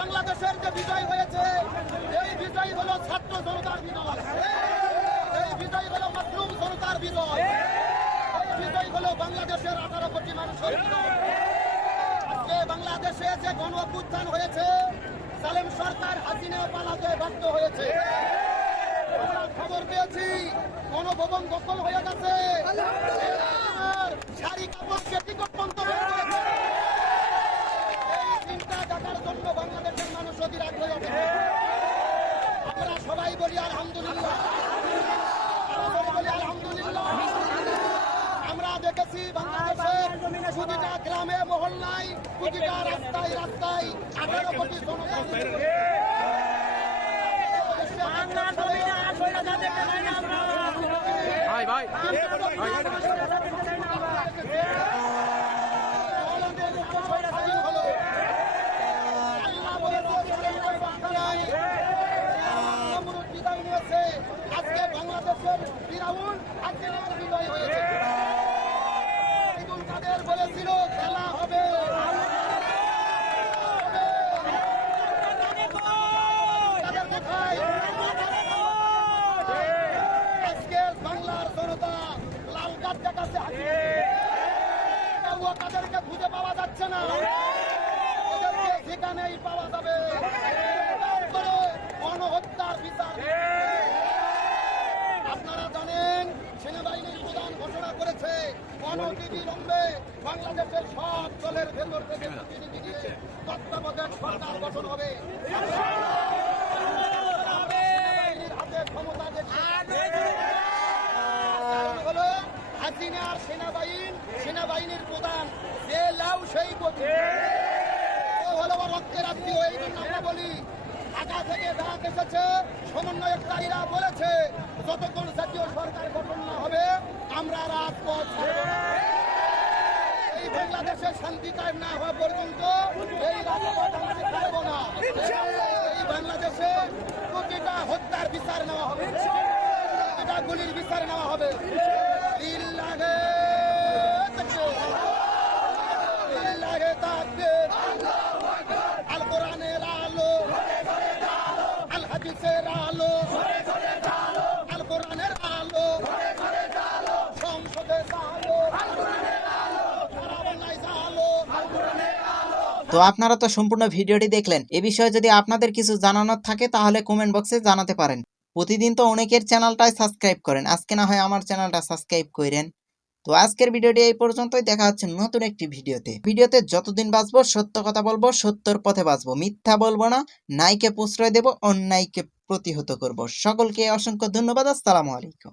বাংলাদেশের যে বিজয় হয়েছে, এই বিজয় হলো ছাত্র জনতার বিজয়। এই বিজয় হলো মাতলুম জনতার বিজয়। এই বিজয় হলো বাংলাদেশের আঠারো কোটি মানুষের বিজয়। আজকে বাংলাদেশে যে গণ অভ্যুত্থান হয়েছে, সালেম সরকার হাসিনা পালাতে বাধ্য হয়েছে। খবর পেয়েছি, গণভবন দখল সবাই বলি আলহামদুলিল্লাহ। বলি আলহামদুলিল্লাহ আমরা দেখেছি বাংলাদেশের প্রতিটা গ্রামে মহল্লায় প্রতিটা রাস্তায় রাস্তায় আঠারো কোটি জনতা ভাই ভাই। ফিরাউন আজকে আমার বিজয় হয়েছে। কাদের বলেছিল খেলা হবে। তাদের কোথায়? আজকে বাংলার জনতা লাল দেখাচ্ছে হাসিনা তাদেরকে খুঁজে পাওয়া যাচ্ছে না। ওদেরকে সেখানেই পাওয়া যাবে তারপরে গণহত্যার বিচার আপনারা জানেন সেনাবাহিনীর প্রধান ঘোষণা করেছে অনতিবিলম্বে বাংলাদেশের সব দলের ভেতর থেকে প্রতিনিধি দিয়ে তত্ত্বাবধায়ক সরকার গঠন হবে। সেনাবাহিনীর হাতে ক্ষমতা হলো সেনাবাহিনী সেনাবাহিনীর প্রধান। যে লাউ সেই গতি হলো রক্তের আত্মীয় এই জন্য আমরা বলি ঢাকা থেকে ডাক এসেছে সমন্বয়কারীরা বলেছে যতক্ষণ জাতীয় সরকার গঠন শান্তি কায়েম না হওয়া পর্যন্ত এই রাজপথ আমরা ছাড়ব এই বাংলাদেশে প্রতিটা হত্যার বিচার নেওয়া হবে। প্রতিটা গুলির বিচার নেওয়া হবে। তো আপনারা তো সম্পূর্ণ ভিডিওটি দেখলেন। এ বিষয়ে যদি আপনাদের কিছু জানানোর থাকে, তাহলে কমেন্ট বক্সে জানাতে পারেন। প্রতিদিন তো অনেকের চ্যানেলটাই সাবস্ক্রাইব করেন। আজকে না হয় আমার চ্যানেলটা সাবস্ক্রাইব করেন। তো আজকের ভিডিওটি এই পর্যন্তই। দেখা হচ্ছে নতুন একটি ভিডিওতে। ভিডিওতে যতদিন বাঁচবো, সত্য কথা বলব, সত্যর পথে বাঁচবো। মিথ্যা বলব না। নাইকে প্রশ্রয় দেব, অন্যায়কে প্রতিহত করব। সকলকে অসংখ্য ধন্যবাদ। আসসালামু আলাইকুম।